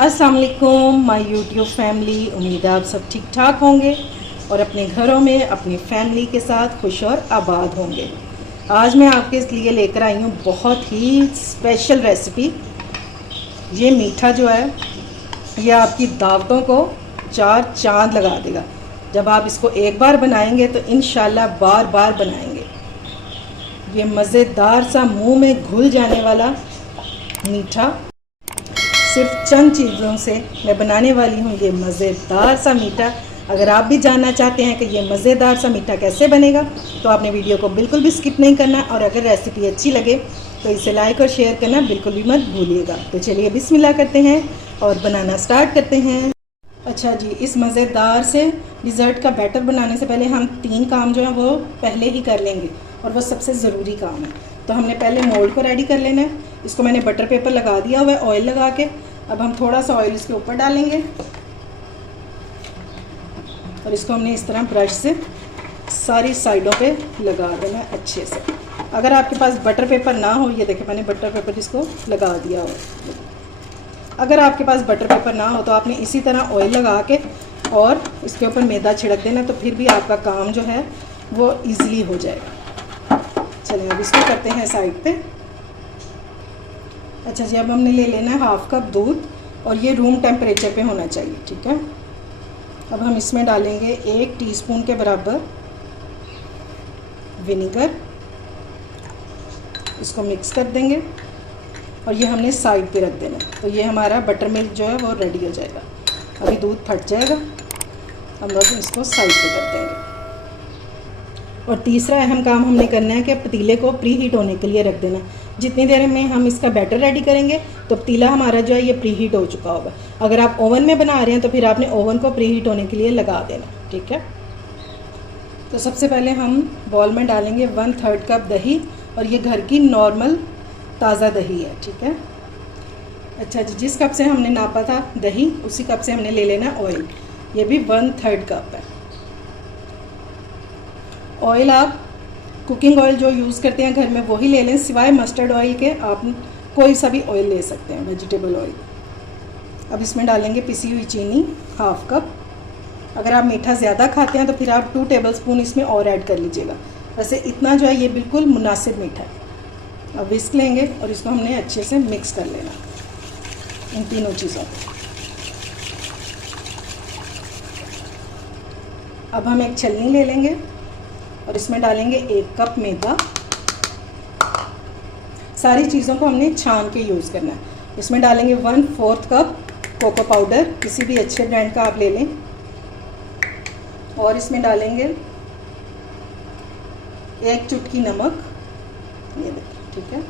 अस्सलाम वालेकुम my YouTube family. उम्मीद है आप सब ठीक ठाक होंगे और अपने घरों में अपनी फैमिली के साथ खुश और आबाद होंगे। आज मैं आपके लिए लेकर आई हूँ बहुत ही स्पेशल रेसिपी। ये मीठा जो है ये आपकी दावतों को चार चांद लगा देगा। जब आप इसको एक बार बनाएंगे तो इंशाल्लाह बार बार बनाएंगे। ये मज़ेदार सा मुंह में घुल जाने वाला मीठा सिर्फ चंद चीज़ों से मैं बनाने वाली हूँ। ये मज़ेदार सा मीठा, अगर आप भी जानना चाहते हैं कि ये मज़ेदार सा मीठा कैसे बनेगा तो आपने वीडियो को बिल्कुल भी स्किप नहीं करना। और अगर रेसिपी अच्छी लगे तो इसे लाइक और शेयर करना बिल्कुल भी मत भूलिएगा। तो चलिए बिस्मिल्लाह करते हैं और बनाना स्टार्ट करते हैं। अच्छा जी, इस मज़ेदार से डिज़र्ट का बैटर बनाने से पहले हम 3 काम जो है वो पहले ही कर लेंगे और वो सबसे ज़रूरी काम है। तो हमने पहले मोल्ड को रेडी कर लेना है। इसको मैंने बटर पेपर लगा दिया हुआ है ऑयल लगा के। अब हम थोड़ा सा ऑयल इसके ऊपर डालेंगे और इसको हमने इस तरह ब्रश से सारी साइडों पे लगा देना है अच्छे से। अगर आपके पास बटर पेपर ना हो, ये देखें मैंने बटर पेपर इसको लगा दिया हुआ। अगर आपके पास बटर पेपर ना हो तो आपने इसी तरह ऑयल लगा के और इसके ऊपर मैदा छिड़क देना, तो फिर भी आपका काम जो है वो ईज़िली हो जाएगा। चलिए अब इसको करते हैं साइड पे। अच्छा जी, अब हमने ले लेना है हाफ़ कप दूध और ये रूम टेम्परेचर पे होना चाहिए, ठीक है। अब हम इसमें डालेंगे 1 टीस्पून के बराबर विनेगर। इसको मिक्स कर देंगे और ये हमने साइड पे रख देना। तो ये हमारा बटर मिल्क जो है वो रेडी हो जाएगा। अभी दूध फट जाएगा, हम लोग इसको साइड पे कर देंगे। और तीसरा अहम काम हमने करना है कि पतीले को प्री हीट होने के लिए रख देना। जितनी देर में हम इसका बैटर रेडी करेंगे तो पतीला हमारा जो है ये प्री हीट हो चुका होगा। अगर आप ओवन में बना रहे हैं तो फिर आपने ओवन को प्री हीट होने के लिए लगा देना, ठीक है। तो सबसे पहले हम बॉल में डालेंगे 1/3 कप दही और ये घर की नॉर्मल ताज़ा दही है, ठीक है। अच्छा जी, जिस कप से हमने नापा था दही उसी कप से हमने ले लेना ऑयल। ये भी 1/3 कप है। ऑयल आप कुकिंग ऑयल जो यूज़ करते हैं घर में वही ले लें, सिवाय मस्टर्ड ऑयल के आप कोई सा भी ऑयल ले सकते हैं, वेजिटेबल ऑयल। अब इसमें डालेंगे पिसी हुई चीनी 1/2 कप। अगर आप मीठा ज़्यादा खाते हैं तो फिर आप 2 टेबलस्पून इसमें और ऐड कर लीजिएगा। वैसे इतना जो है ये बिल्कुल मुनासिब मीठा है। अब विस्क लेंगे और इसको हमने अच्छे से मिक्स कर लेना इन तीनों चीज़ों को। अब हम एक छलनी ले लेंगे और इसमें डालेंगे 1 कप मैदा। सारी चीज़ों को हमने छान के यूज़ करना है। इसमें डालेंगे 1/4 कप कोको पाउडर, किसी भी अच्छे ब्रांड का आप ले लें। और इसमें डालेंगे 1 चुटकी नमक, ये देखिए, ठीक है।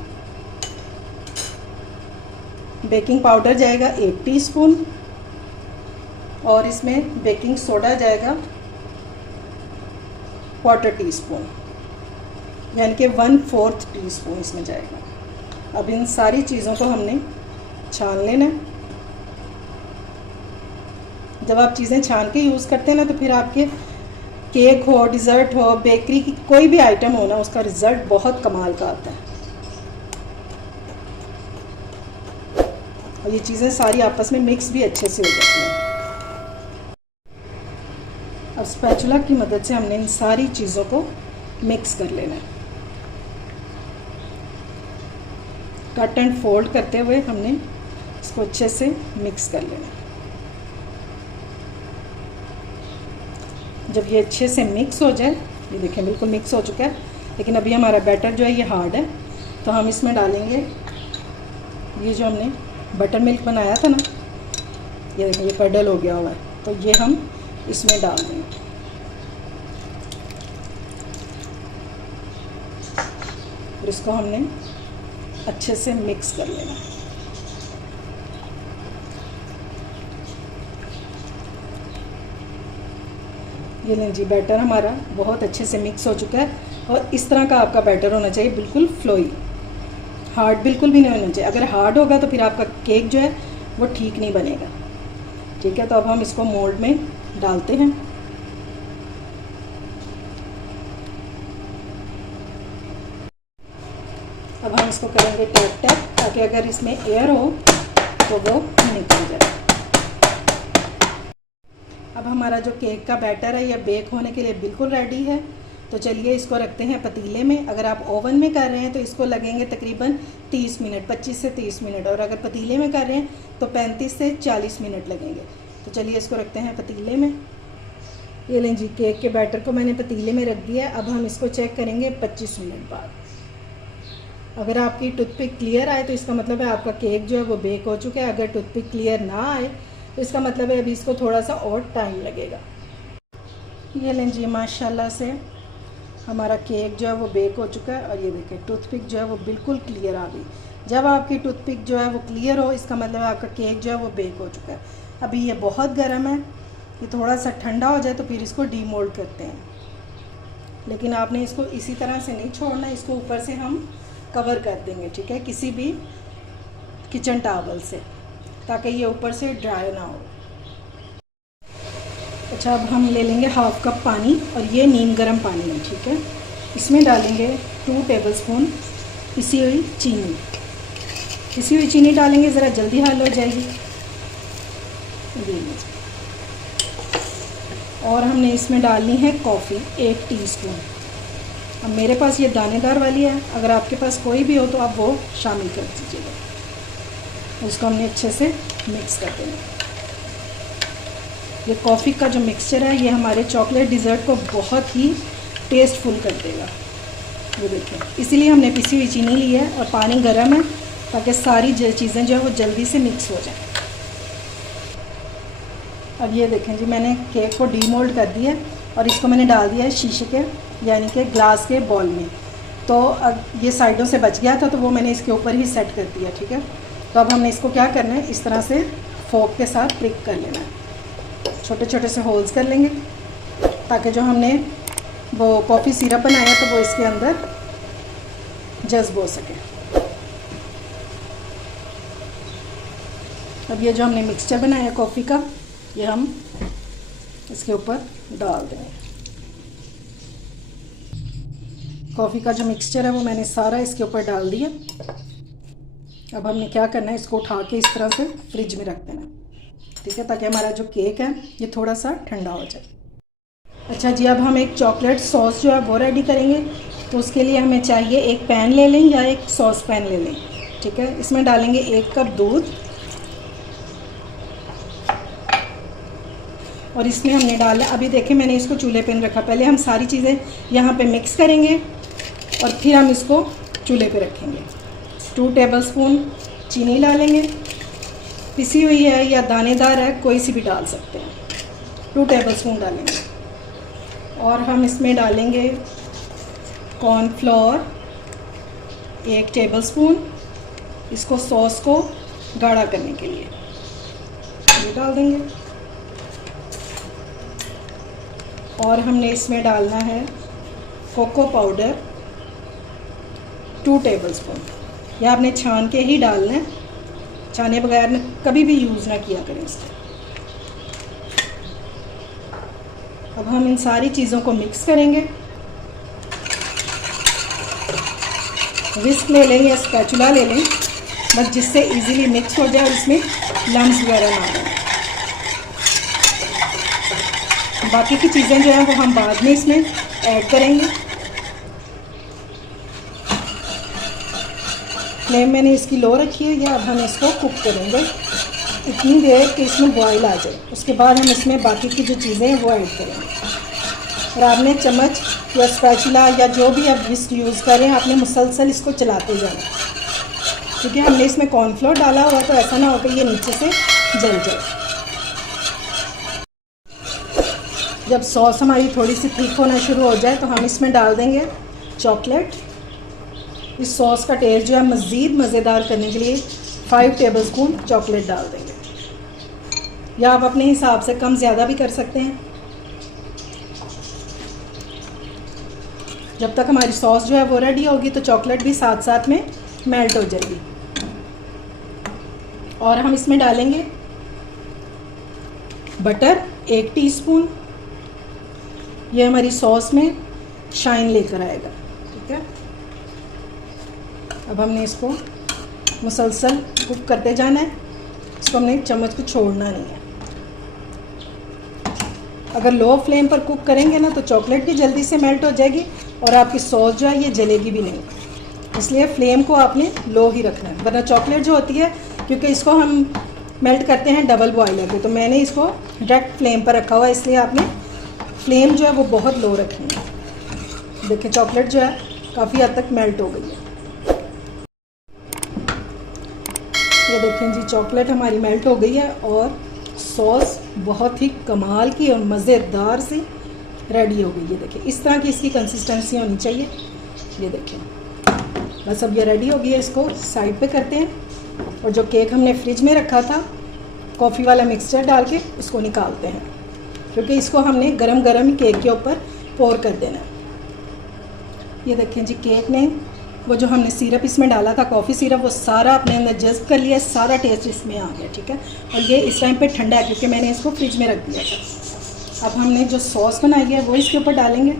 बेकिंग पाउडर जाएगा 1 टीस्पून और इसमें बेकिंग सोडा जाएगा 1/4 टीस्पून, यानी कि 1/4 टीस्पून इसमें जाएगा। अब इन सारी चीज़ों को हमने छान लेना है। जब आप चीज़ें छान के यूज़ करते हैं ना तो फिर आपके केक हो, डिज़र्ट हो, बेकरी की कोई भी आइटम हो ना, उसका रिज़ल्ट बहुत कमाल का आता है। और ये चीज़ें सारी आपस में मिक्स भी अच्छे से हो जाती हैं। अब स्पैचुला की मदद से हमने इन सारी चीज़ों को मिक्स कर लेना है। कट एंड फोल्ड करते हुए हमने इसको अच्छे से मिक्स कर लेना है। जब ये अच्छे से मिक्स हो जाए, ये देखें बिल्कुल मिक्स हो चुका है, लेकिन अभी हमारा बैटर जो है ये हार्ड है। तो हम इसमें डालेंगे ये जो हमने बटर मिल्क बनाया था ना, ये देखें ये कडल हो गया हुआ है, तो ये हम इसमें डाल देंगे। और इसको हमने अच्छे से मिक्स कर लेना है। ये लें जी, बैटर हमारा बहुत अच्छे से मिक्स हो चुका है। और इस तरह का आपका बैटर होना चाहिए, बिल्कुल फ्लोई, हार्ड बिल्कुल भी नहीं होना चाहिए। अगर हार्ड होगा तो फिर आपका केक जो है वो ठीक नहीं बनेगा, ठीक है। तो अब हम इसको मोल्ड में डालते हैं। अब हम इसको करेंगे टैप टैप, ताकि अगर इसमें एयर हो तो वो निकल जाए। अब हमारा जो केक का बैटर है यह बेक होने के लिए बिल्कुल रेडी है। तो चलिए इसको रखते हैं पतीले में। अगर आप ओवन में कर रहे हैं तो इसको लगेंगे तकरीबन 30 मिनट, 25 से 30 मिनट, और अगर पतीले में कर रहे हैं तो 35 से 40 मिनट लगेंगे। तो चलिए इसको रखते हैं पतीले में। ये लें जी, केक के बैटर को मैंने पतीले में रख दिया। अब हम इसको चेक करेंगे 25 मिनट बाद। अगर आपकी टूथपिक क्लियर आए तो इसका मतलब है आपका केक जो है वो बेक हो चुका है। अगर टूथपिक क्लियर ना आए तो इसका मतलब है अभी इसको थोड़ा सा और टाइम लगेगा। ये लें जी, माशाल्लाह से हमारा केक जो है वो बेक हो चुका है। और ये देखिए टूथपिक जो है वो बिल्कुल क्लियर आ गई। जब आपकी टूथपिक जो है वो क्लियर हो इसका मतलब है आपका केक जो है वो बेक हो चुका है। अभी ये बहुत गर्म है, ये थोड़ा सा ठंडा हो जाए तो फिर इसको डीमोल्ड करते हैं। लेकिन आपने इसको इसी तरह से नहीं छोड़ना, इसको ऊपर से हम कवर कर देंगे, ठीक है, किसी भी किचन टॉवल से, ताकि ये ऊपर से ड्राई ना हो। अच्छा, अब हम ले लेंगे हाफ कप पानी, और ये नीम गर्म पानी है, ठीक है। इसमें डालेंगे 2 टेबलस्पून पिसी हुई चीनी। पिसी हुई चीनी डालेंगे, ज़रा जल्दी हल हो जाएगी। और हमने इसमें डालनी है कॉफ़ी 1 टीस्पून। अब मेरे पास ये दानेदार वाली है, अगर आपके पास कोई भी हो तो आप वो शामिल कर दीजिएगा। उसको हमने अच्छे से मिक्स कर देना। ये कॉफ़ी का जो मिक्सचर है ये हमारे चॉकलेट डिज़र्ट को बहुत ही टेस्टफुल कर देगा। ये देखिए, इसीलिए हमने पिसी हुई चीनी ली है और पानी गर्म है ताकि सारी चीज़ें जो है वो जल्दी से मिक्स हो जाए। अब ये देखें जी, मैंने केक को डीमोल्ड कर दिया और इसको मैंने डाल दिया है शीशे के यानी कि ग्लास के बॉल में। तो अब ये साइडों से बच गया था तो वो मैंने इसके ऊपर ही सेट कर दिया, ठीक है। तो अब हमने इसको क्या करना है, इस तरह से फोक के साथ प्रिक कर लेना है। छोटे छोटे से होल्स कर लेंगे ताकि जो हमने वो कॉफ़ी सिरप बनाया तो वो इसके अंदर जज्ब हो सके। अब ये जो हमने मिक्सचर बनाया है कॉफ़ी का, ये हम इसके ऊपर डाल देंगे। कॉफ़ी का जो मिक्सचर है वो मैंने सारा इसके ऊपर डाल दिया। अब हमने क्या करना है, इसको उठा के इस तरह से फ्रिज में रख देना, ठीक है, ताकि हमारा जो केक है ये थोड़ा सा ठंडा हो जाए। अच्छा जी, अब हम एक चॉकलेट सॉस जो है वो रेडी करेंगे। तो उसके लिए हमें चाहिए एक पैन ले लें या एक सॉस पैन ले लें, ठीक है। इसमें डालेंगे 1 कप दूध, और इसमें हमने डाला, अभी देखें मैंने इसको चूल्हे पे रखा। पहले हम सारी चीज़ें यहाँ पे मिक्स करेंगे और फिर हम इसको चूल्हे पे रखेंगे। 2 टेबलस्पून चीनी डालेंगे, पिसी हुई है या दानेदार है कोई सी भी डाल सकते हैं। 2 टेबलस्पून डालेंगे। और हम इसमें डालेंगे कॉर्नफ्लोर 1 टेबलस्पून, इसको सॉस को गाढ़ा करने के लिए ये डाल देंगे। और हमने इसमें डालना है कोको पाउडर 2 टेबलस्पून। यह आपने छान के ही डालना है, छाने बगैर कभी भी यूज़ ना किया करें इसको। अब हम इन सारी चीज़ों को मिक्स करेंगे। विस्क ले लें या स्पैचुला ले लें, बस जिससे इजीली मिक्स हो जाए और इसमें लम्स वगैरह ना आए। बाकी की चीज़ें जो हैं वो हम बाद में इसमें ऐड करेंगे। फ्लेम मैंने इसकी लो रखी है, या अब हम इसको कुक करेंगे इतनी देर कि इसमें बॉयल आ जाए। उसके बाद हम इसमें बाकी की जो चीज़ें हैं वो ऐड करेंगे। और आपने चम्मच या स्पैचुला या जो भी आप विस्क यूज़ करें, आपने मुसलसल इसको चलाते जाना, क्योंकि हमने इसमें कॉर्नफ्लोर डाला हुआ तो ऐसा ना हो कि ये नीचे से जल जाए। जब सॉस हमारी थोड़ी सी थिक होना शुरू हो जाए तो हम इसमें डाल देंगे चॉकलेट। इस सॉस का टेस्ट जो है मज़ीद मज़ेदार करने के लिए 5 टेबलस्पून चॉकलेट डाल देंगे, या आप अपने हिसाब से कम ज़्यादा भी कर सकते हैं। जब तक हमारी सॉस जो है वो रेडी होगी तो चॉकलेट भी साथ साथ में मेल्ट हो जाएगी। और हम इसमें डालेंगे बटर 1 टीस्पून। ये हमारी सॉस में शाइन लेकर आएगा, ठीक है। अब हमने इसको मुसलसल कुक करते जाना है इसको हमने चम्मच को छोड़ना नहीं है। अगर लो फ्लेम पर कुक करेंगे ना तो चॉकलेट भी जल्दी से मेल्ट हो जाएगी और आपकी सॉस जो है ये जलेगी भी नहीं। इसलिए फ्लेम को आपने लो ही रखना है, वरना चॉकलेट जो होती है, क्योंकि इसको हम मेल्ट करते हैं डबल बॉयलर पे, तो मैंने इसको डायरेक्ट फ्लेम पर रखा हुआ है, इसलिए आपने फ्लेम जो है वो बहुत लो रखनी है। देखिए चॉकलेट जो है काफ़ी हद तक मेल्ट हो गई है। ये देखें जी चॉकलेट हमारी मेल्ट हो गई है और सॉस बहुत ही कमाल की और मज़ेदार सी रेडी हो गई है। देखिए इस तरह की इसकी कंसिस्टेंसी होनी चाहिए। ये देखें बस अब ये रेडी हो गई है, इसको साइड पे करते हैं और जो केक हमने फ्रिज में रखा था कॉफ़ी वाला मिक्सचर डाल के उसको निकालते हैं, क्योंकि इसको हमने गरम गरम ही केक के ऊपर पोर कर देना है। ये देखें जी केक ने वो जो हमने सिरप इसमें डाला था कॉफ़ी सिरप, वो सारा अपने अंदर जज्ब कर लिया, सारा टेस्ट इसमें आ गया। ठीक है, और ये इस टाइम पे ठंडा है क्योंकि मैंने इसको फ्रिज में रख दिया था। अब हमने जो सॉस बनाई है वो इसके ऊपर डालेंगे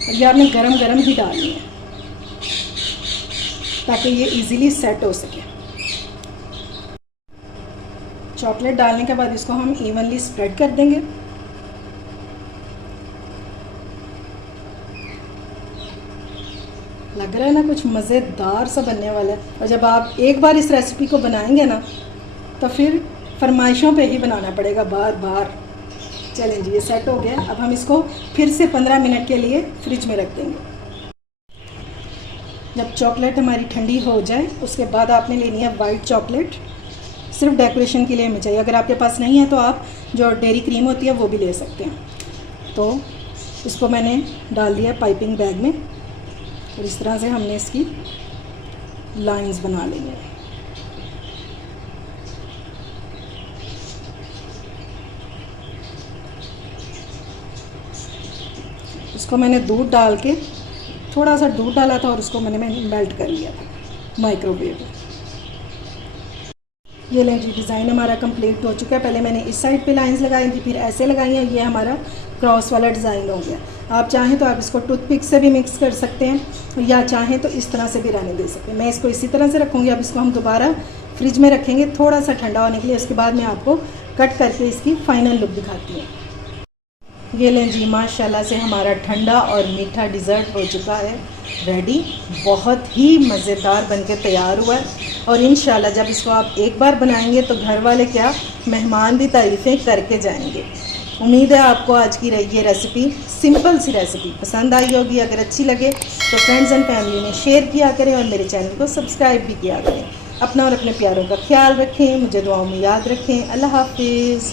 और ये आपने गरम गरम ही डालनी है ताकि ये इजीली सेट हो सके। चॉकलेट डालने के बाद इसको हम इवनली स्प्रेड कर देंगे। लग रहा है ना कुछ मज़ेदार सा बनने वाला है, और जब आप एक बार इस रेसिपी को बनाएंगे ना तो फिर फरमाइशों पे ही बनाना पड़ेगा बार बार। चलें जी ये सेट हो गया। अब हम इसको फिर से 15 मिनट के लिए फ्रिज में रख देंगे। जब चॉकलेट हमारी ठंडी हो जाए उसके बाद आपने लेनी है वाइट चॉकलेट, सिर्फ डेकोरेशन के लिए हमें चाहिए। अगर आपके पास नहीं है तो आप जो डेयरी क्रीम होती है वो भी ले सकते हैं। तो इसको मैंने डाल दिया पाइपिंग बैग में और इस तरह से हमने इसकी लाइंस बना ली है। इसको मैंने दूध डाल के, थोड़ा सा दूध डाला था और उसको मैंने मेल्ट कर लिया था माइक्रोवेव में। ये लें जी डिज़ाइन हमारा कंप्लीट हो चुका है। पहले मैंने इस साइड पे लाइंस लगाई थी, फिर ऐसे लगाई हैं, ये हमारा क्रॉस वाला डिज़ाइन हो गया। आप चाहें तो आप इसको टूथपिक से भी मिक्स कर सकते हैं या चाहें तो इस तरह से भी रहने दे सकते हैं। मैं इसको इसी तरह से रखूँगी। अब इसको हम दोबारा फ्रिज में रखेंगे थोड़ा सा ठंडा होने के लिए, उसके बाद मैं आपको कट करके इसकी फ़ाइनल लुक दिखाती हूँ। ये लें जी माशाल्लाह से हमारा ठंडा और मीठा डिज़र्ट हो चुका है रेडी। बहुत ही मज़ेदार बनके तैयार हुआ है और इंशाल्लाह जब इसको आप एक बार बनाएंगे तो घर वाले क्या मेहमान भी तारीफ़ें करके जाएंगे। उम्मीद है आपको आज की ये रेसिपी, सिंपल सी रेसिपी पसंद आई होगी। अगर अच्छी लगे तो फ्रेंड्स एंड फैमिली में शेयर किया करें और मेरे चैनल को सब्सक्राइब भी किया करें। अपना और अपने प्यारों का ख्याल रखें, मुझे दुआओं में याद रखें। अल्लाह हाफिज़।